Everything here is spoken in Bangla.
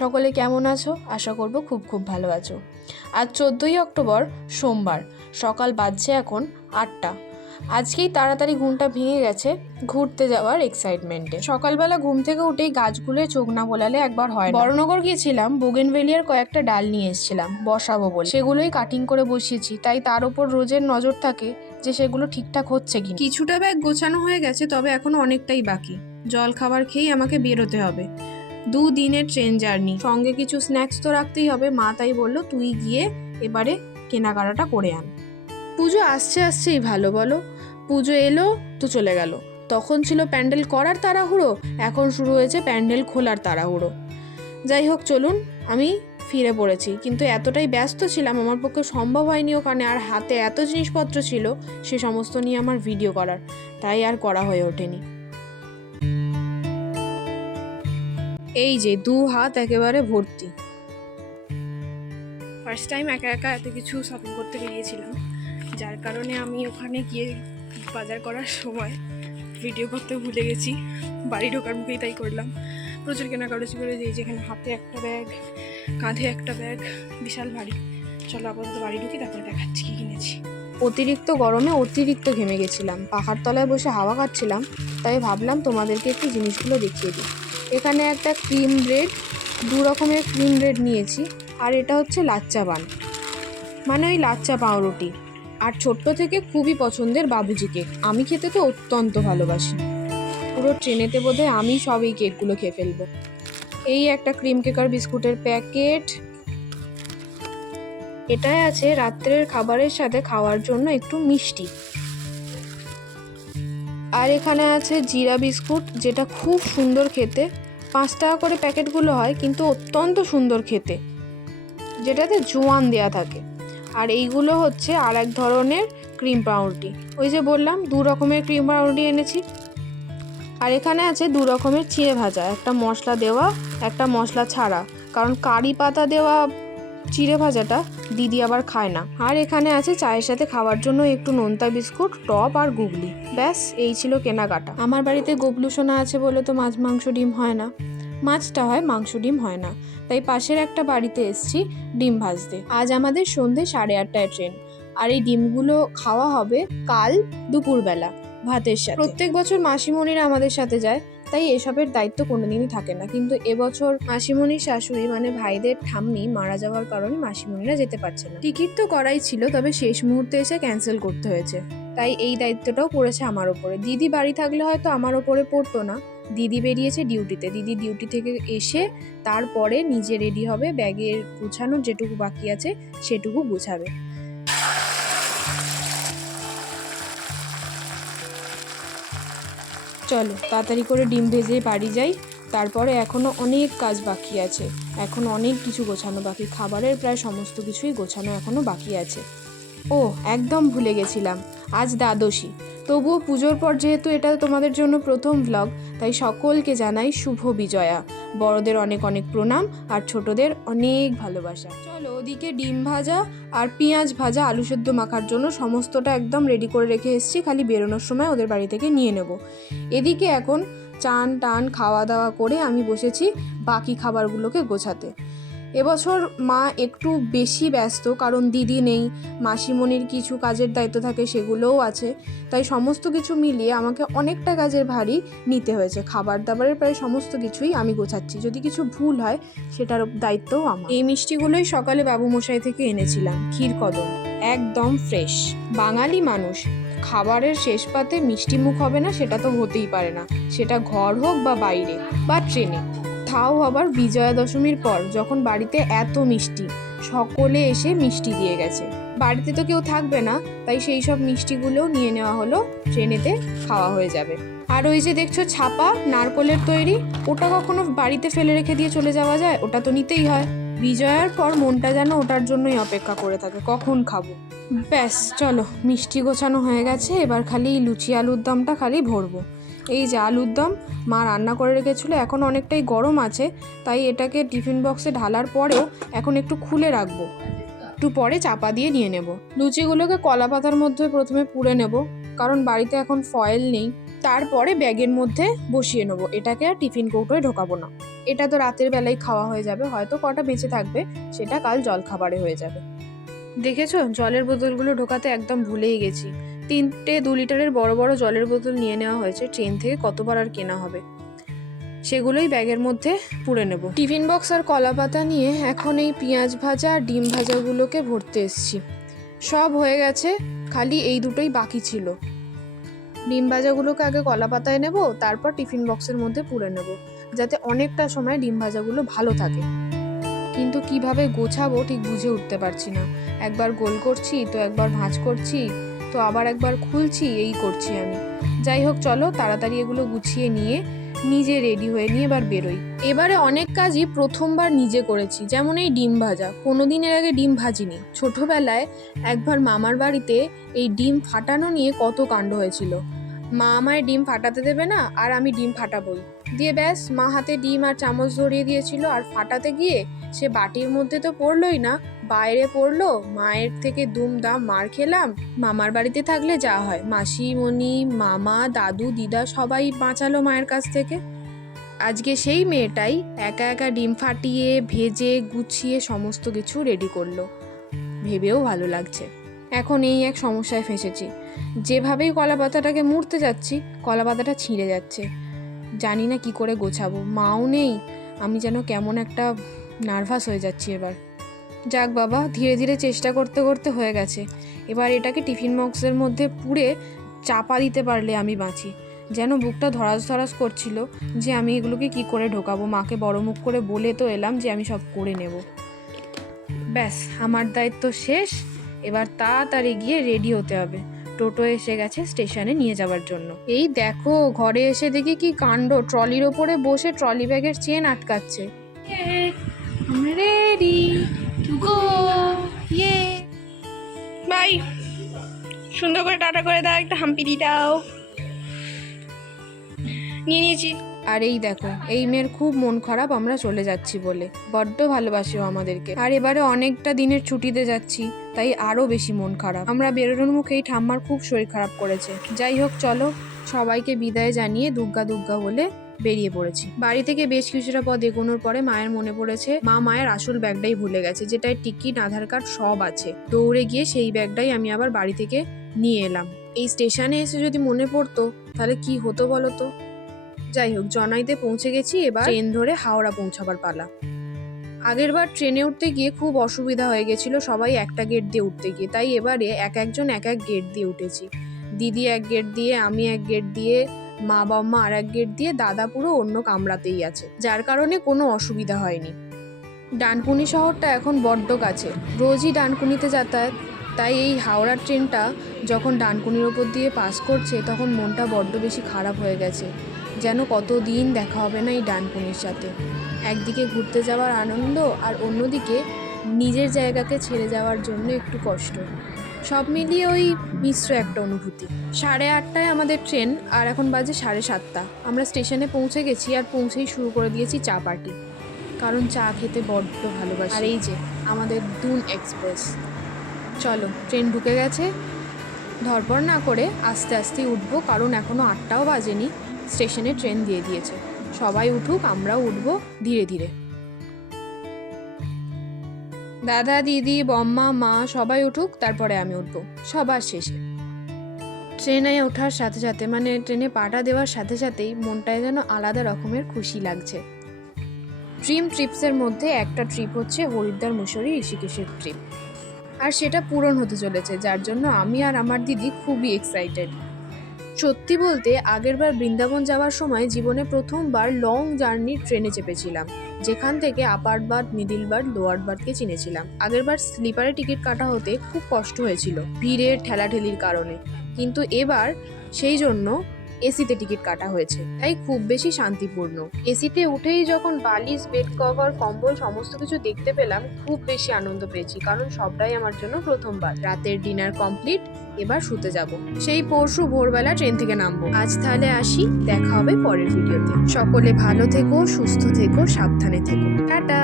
সকলে কেমন আছো? আশা করব খুব খুব ভালো আছো। আজ 14ই অক্টোবর সোমবার, সকাল বাজছে এখন 8টা। আজকেই তাড়াতাড়ি ঘুমটা ভেঙে গেছে ঘুরতে যাওয়ার এক্সাইটমেন্টে। সকালবেলা ঘুম থেকে উঠেই গাছগুলোয় চোখ না বোলালে একবার হয় না। বড়নগর গিয়েছিলাম, বোগেনভেলিয়ার কয়েকটা ডাল নিয়ে এসেছিলাম বসাবো বলে, সেগুলোই কাটিং করে বসিয়েছি। তাই তার উপর রোজের নজর থাকে যে সেগুলো ঠিকঠাক হচ্ছে কি। কিছুটা ব্যাগ গোছানো হয়ে গেছে, তবে এখনো অনেকটাই বাকি। জল খাবার খেয়েই আমাকে বেরোতে হবে। 2 দিনের ট্রেন জার্নি, সঙ্গে কিছু স্ন্যাক্স তো রাখতেই হবে। মা তাই বললো তুই গিয়ে এবারে কেনাকাটাটা করে আন। পুজো আসছেই ভালো, বলো? পুজো এলো তো চলে গেল। তখন ছিল প্যান্ডেল করার তাড়াহুড়ো, এখন শুরু হয়েছে প্যান্ডেল খোলার তাড়াহুড়ো। যাই হোক, চলুন, আমি ফিরে পড়েছি, কিন্তু এতটাই ব্যস্ত ছিলাম আমার পক্ষে সম্ভব হয়নি ওখানে। আর হাতে এত জিনিসপত্র ছিল সে সমস্ত নিয়ে আমার ভিডিও করার, তাই আর করা হয়ে ওঠেনি। এই যে 2 হাত একেবারে ভর্তি। ফার্স্ট টাইম একা একা এত কিছু শপিং করতে গিয়েছিলাম, যার কারণে আমি ওখানে গিয়ে বাজার করার সময় ভিডিও করতে ভুলে গেছি। বাড়ি ঢোকার মুখেই তাই করলাম। প্রচুর কেনাকাটি করে দিয়েছি, যেখানে হাতে একটা ব্যাগ, কাঁধে একটা ব্যাগ, বিশাল ভারী। চলো আপাতত বাড়ি ঢুকি, তারপরে দেখাচ্ছি কি কিনেছি। অতিরিক্ত গরমে অতিরিক্ত ঘেমে গেছিলাম, পাখার তলায় বসে হাওয়া খাচ্ছিলাম, তাই ভাবলাম তোমাদেরকে একটু জিনিসগুলো দেখিয়ে দিই। এখানে একটা ক্রিম ব্রেড, 2 রকমের ক্রিম ব্রেড নিয়েছি। আর এটা হচ্ছে লাচ্চা বান, মানে ওই লাচ্চা পাউরুটি। আর ছোট্ট থেকে খুবই পছন্দের বাবুজি কেক, আমি খেতে তো অত্যন্ত ভালোবাসি। পুরো ট্রেনেতে বোধহয় আমি সব এই কেকগুলো খেয়ে ফেলবো। এই একটা ক্রিম কেক আর বিস্কুটের প্যাকেট। এটাই আছে রাত্রের খাবারের সাথে খাওয়ার জন্য একটু মিষ্টি। আর এখানে আছে জিরা বিস্কুট, যেটা খুব সুন্দর খেতে। 5 টাকা করে প্যাকেটগুলো হয়, কিন্তু অত্যন্ত সুন্দর খেতে, যেটাতে জোয়ান দেয়া থাকে। আর এইগুলো হচ্ছে আর এক ধরনের ক্রিম পাউরুটি। ওই যে বললাম 2 রকমের ক্রিম পাউরুটি এনেছি। আর এখানে আছে 2 রকমের চিড়ে ভাজা, একটা মশলা দেওয়া, একটা মশলা ছাড়া, কারণ কারি পাতা দেওয়া চিড়ে ভাজাটা দিদি আবার খায় না। আর এখানে আছে চায়ের সাথে খাওয়ার জন্য একটু নোনতা বিস্কুট, টপ আর গুগলি। ব্যাস, এই ছিল কেনাকাটা। আমার বাড়িতে গোবলু সোনা আছে বলে তো মাছ মাংস ডিম হয় না। মাছটা হয়, মাংস ডিম হয় না। তাই পাশের একটা বাড়িতে এসছি ডিম ভাজতে। আজ আমাদের সন্ধে 8:30টায় ট্রেন, আর এই ডিমগুলো খাওয়া হবে কাল দুপুরবেলা ভাতের সাথে। প্রত্যেক বছর মাসিমণিরা আমাদের সাথে যায়, তাই এসবের দায়িত্ব কোনোদিনই থাকে না। কিন্তু এবছর মাসিমণির শাশুড়ি মানে ভাইদের ঠাম্মি মারা যাওয়ার কারণে মাসিমণিরা যেতে পারছে না। টিকিট তো করাই ছিল, তবে শেষ মুহূর্তে এসে ক্যান্সেল করতে হয়েছে। তাই এই দায়িত্বটাও পড়েছে আমার ওপরে। দিদি বাড়ি থাকলে হয়তো আমার ওপরে পড়তো না। দিদি বেরিয়েছে ডিউটিতে, দিদি ডিউটি থেকে এসে তারপরে নিজে রেডি হবে, ব্যাগের গুছানোর যেটুকু বাকি আছে সেটুকু গুছাবে। চলো তাড়াতাড়ি করে ডিম ভেজে বাড়ি যাই। তারপরে এখনও অনেক কাজ বাকি আছে, এখনও অনেক কিছু গোছানো বাকি। খাবারের প্রায় সমস্ত কিছুই গোছানো এখনও বাকি আছে। ও একদম ভুলে গেছিলাম, আজ দ্বাদশী। তবুও পুজোর পর যেহেতু এটা তোমাদের জন্য প্রথম ব্লগ, তাই সকলকে জানাই শুভ বিজয়া। বড়দের অনেক অনেক প্রণাম, আর ছোটদের অনেক ভালোবাসা। চলো, ওদিকে ডিম ভাজা আর পেঁয়াজ ভাজা, আলু সেদ্ধ মাখার জন্য সমস্তটা একদম রেডি করে রেখে এসেছি, খালি বেরোনোর সময় ওদের বাড়ি থেকে নিয়ে নেব। এদিকে এখন চান টান খাওয়া দাওয়া করে আমি বসেছি বাকি খাবারগুলোকে গোছাতে। এবছর মা একটু বেশি ব্যস্ত, কারণ দিদি নেই, মাসিমণির কিছু কাজের দায়িত্ব থাকে, সেগুলোও আছে। তাই সমস্ত কিছু মিলিয়ে আমাকে অনেকটা কাজের ভারী নিতে হয়েছে। খাবার দাবারের প্রায় সমস্ত কিছুই আমি গোছাচ্ছি, যদি কিছু ভুল হয় সেটার দায়িত্বও আমার। এই মিষ্টিগুলোই সকালে বাবু মশাই থেকে এনেছিলাম, ক্ষীরকদম, একদম ফ্রেশ। বাঙালি মানুষ, খাবারের শেষ পাতে মিষ্টি মুখ হবে না সেটা তো হতেই পারে না, সেটা ঘর হোক বা বাইরে বা ট্রেনে। তাও আবার বিজয়া দশমীর পর, যখন বাড়িতে এত মিষ্টি, সকলে এসে মিষ্টি দিয়ে গেছে। বাড়িতে তো কেউ থাকবে না, তাই সেই সব মিষ্টিগুলোও নিয়ে নেওয়া হলো, ট্রেনেতে খাওয়া হয়ে যাবে। আর ওই যে দেখছো ছাপা নারকোলের তৈরি, ওটা কখনো বাড়িতে ফেলে রেখে দিয়ে চলে যাওয়া যায়? ওটা তো নিতেই হয়। বিজয়ার পর মনটা যেন ওটার জন্যই অপেক্ষা করে থাকে, কখন খাবো। ব্যাস, চলো, মিষ্টি গোছানো হয়ে গেছে, এবার খালি লুচি আলুর দমটা খালি ভরবো। এই যে আলুর দম মা রান্না করে রেখেছিলো, এখন অনেকটাই গরম আছে, তাই এটাকে টিফিন বক্সে ঢালার পরেও এখন একটু খুলে রাখবো, একটু পরে চাপা দিয়ে নিয়ে নেব। লুচিগুলোকে কলা পাতার মধ্যে প্রথমে পুড়ে নেব, কারণ বাড়িতে এখন ফয়েল নেই। তারপরে ব্যাগের মধ্যে বসিয়ে নেবো, এটাকে আর টিফিন কৌটোয় ঢোকাবো না। এটা তো রাতের বেলায় খাওয়া হয়ে যাবে, হয়তো কটা বেঁচে থাকবে, সেটা কাল জলখাবারে হয়ে যাবে। দেখেছো, জলের বোতলগুলো ঢোকাতে একদম ভুলেই গেছি। 3টে 2 লিটারের বড় বড় জলের বোতল নিয়ে নেওয়া হয়েছে, ট্রেন থেকে কতবার আর কেনা হবে। সেগুলোই ব্যাগের মধ্যে পুরে নেব। টিফিন বক্স আর কলা পাতা নিয়ে এখন এই পেঁয়াজ ভাজা আর ডিম ভাজাগুলোকে ভরতে এসছি। সব হয়ে গেছে, খালি এই দুটোই বাকি ছিল। ডিম ভাজাগুলোকে আগে কলা পাতায় নেব, তারপর টিফিন বক্সের মধ্যে পুরে নেব, যাতে অনেকটা সময় ডিম ভাজাগুলো ভালো থাকে। কিন্তু কিভাবে গোছাবো ঠিক বুঝে উঠতে পারছি না। একবার গোল করছি, তো একবার ভাঁজ করছি, তো আবার একবার খুলছি, এই করছি আমি। যাই হোক, চলো তাড়াতাড়ি এগুলো গুছিয়ে নিয়ে নিজে রেডি হয়ে নিয়ে এবার বেরোই। এবারে অনেক কাজই প্রথমবার নিজে করেছি, যেমন এই ডিম ভাজা। কোনোদিনের আগে ডিম ভাজিনি। ছোটবেলায় একবার মামার বাড়িতে এই ডিম ফাটানো নিয়ে কত কাণ্ড হয়েছিল। মা আমায় ডিম ফাটাতে দেবে না, আর আমি ডিম ফাটাবই। দিয়ে ব্যাস, মা হাতে ডিম আর চামচ ধরিয়ে দিয়েছিল, আর ফাটাতে গিয়ে সে বাটির মধ্যে তো পড়লোই না, বাইরে পড়লো। মায়ের থেকে দুমদাম মার খেলাম। মামার বাড়িতে থাকলে যা হয়, মাসিমণি, মামা, দাদু, দিদা সবাই বাঁচালো মায়ের কাছ থেকে। আজকে সেই মেয়েটাই একা একা ডিম ফাটিয়ে ভেজে গুছিয়ে সমস্ত কিছু রেডি করলো। ভেবেও ভালো লাগছে। এখন এই এক সমস্যায় ফেঁসেছি। যেভাবেই কলা পাতাটাকে মুড়তে যাচ্ছি, কলা পাতাটা ছিঁড়ে যাচ্ছে। জানি না কি করে গোছাবো, মাও নেই। আমি যেন কেমন একটা নার্ভাস হয়ে যাচ্ছি এবার। যাক বাবা, ধীরে ধীরে চেষ্টা করতে করতে হয়ে গেছে। এবার এটাকে টিফিন বক্সের মধ্যে পুরে চাপা দিতে পারলে আমি বাঁচি। যেন বুকটা ধরাস ধরাস করছিল যে আমি এগুলোকে কি করে ঢোকাবো। মাকে বড় মুখ করে বলে তো এলাম যে আমি সব করে নেব। ব্যাস, আমার দায়িত্ব শেষ। এবার তাড়াতাড়ি গিয়ে রেডি হতে হবে। টোটো এসে গেছে স্টেশনে নিয়ে যাওয়ার জন্য। এই দেখো, ঘরে এসে দেখি কি কাণ্ড, ট্রলির ওপরে বসে ট্রলি ব্যাগের চেন আটকাচ্ছে। রেডি টু গো, ইয়ে বাই। সুন্দর করে টাটা করে দাও, একটা হাম্পি দাও। নিয়ে নিয়েছি। আর এই দেখো, এই মেয়ের খুব মন খারাপ আমরা চলে যাচ্ছি বলে। বড্ড ভালোবাসে ও আমাদেরকে। আর এবারে অনেকটা দিনের ছুটিতে যাচ্ছি, তাই আরো বেশি মন খারাপ। আমরা বেরোনোর মুখেই ঠাম্মার খুব শরীর খারাপ করেছে। যাই হোক, চলো সবাইকে বিদায় জানিয়ে দুগ্গা দুগ্গা বলে বেরিয়ে পড়েছি। বাড়ি থেকে বেশ কিছুটা পথ এগোনোর পরে মায়ের মনে পড়েছে মায়ের আসল ব্যাগটাই ভুলে গেছে, যেটায় টিকিট, আধার কার্ড সব আছে। দৌড়ে গিয়ে সেই ব্যাগটাই আমি আবার বাড়ি থেকে নিয়ে এলাম। এই স্টেশনে এসে যদি মনে পড়তো তাহলে কি হতো বলো তো। যাই হোক, জনাইতে পৌঁছে গেছি। এবার ট্রেন ধরে হাওড়া পৌঁছাবার পালা। আগের বার ট্রেনে উঠতে গিয়ে খুব অসুবিধা হয়ে গেছিল সবাই একটা গেট দিয়ে উঠতে গিয়ে, তাই এবারে এক একজন এক এক গেট দিয়ে উঠেছি। দিদি এক গেট দিয়ে, আমি এক গেট দিয়ে, মা বাবা আর এক গেট দিয়ে, দাদা পুরো অন্য কামরাতেই আছে, যার কারণে কোনো অসুবিধা হয়নি। ডানকুনি শহরটা এখন বড্ড কাছে, রোজই ডানকুনিতে যাতায়াত। তাই এই হাওড়ার ট্রেনটা যখন ডানকুনির ওপর দিয়ে পাস করছে তখন মনটা বড্ড বেশি খারাপ হয়ে গেছে, যেন কতদিন দেখা হবে না এই ডানকুনির সাথে। একদিকে ঘুরতে যাওয়ার আনন্দ, আর অন্যদিকে নিজের জায়গাকে ছেড়ে যাওয়ার জন্য একটু কষ্ট। সব মিলিয়ে ওই মিশ্র একটা অনুভূতি। 8:30টায় আমাদের ট্রেন, আর এখন বাজে 7:30। আমরা স্টেশনে পৌঁছে গেছি, আর পৌঁছেই শুরু করে দিয়েছি চা পার্টি, কারণ চা খেতে বড্ড ভালোবাসি। আর এই যে আমাদের দুন এক্সপ্রেস। চলো, ট্রেন ঢুকে গেছে। ধরপড় না করে আস্তে আস্তেই উঠবো, কারণ এখনও 8টাও বাজেনি। স্টেশনে ট্রেন দিয়ে দিয়েছে। সবাই উঠুক, আমরাও উঠবো ধীরে ধীরে। দাদা, দিদি, বম্মা, মা সবাই উঠুক, তারপরে আমি উঠবো সবার শেষে। ট্রেনে ওঠার সাথে সাথে, মানে ট্রেনে পাটা দেওয়ার সাথে সাথেই মনটায় যেন আলাদা রকমের খুশি লাগছে। ড্রিম ট্রিপসের মধ্যে একটা ট্রিপ হচ্ছে হরিদ্বার, মুসৌরি, ঋষিকেশের ট্রিপ। আর সেটা পূরণ হতে চলেছে, যার জন্য আমি আর আমার দিদি খুবই এক্সাইটেড। সত্যি বলতে, আগেরবার বৃন্দাবন যাওয়ার সময় জীবনে প্রথমবার লং জার্নি ট্রেনে চেপেছিলাম, যেখান থেকে upper berth, middle berth, lower বার্থকে চিনেছিলাম। আগেরবার স্লিপারে টিকিট কাটা হতে খুব কষ্ট হয়েছিল ভিড়ের ঠেলাঠেলির কারণে, কিন্তু এবার সেই জন্য এসিতে টিকিট কাটা হয়েছে, তাই খুব বেশি শান্তিপূর্ণ। এসিতে উঠেই যখন বালিশ, বেড কভার, কম্বল সমস্ত কিছু দেখতে পেলাম, খুব বেশি আনন্দ পেয়েছি, কারণ সবটাই আমার জন্য প্রথমবার। রাতের ডিনার কমপ্লিট, এবার শুতে যাব। সেই পরশু ভোরবেলা ট্রেন থেকে নামবো। আজ তাহলে আসি, দেখা হবে পরের ভিডিওতে। সকলে ভালো থেকো, সুস্থ থেকো, সাবধানে থেকো। টাটা।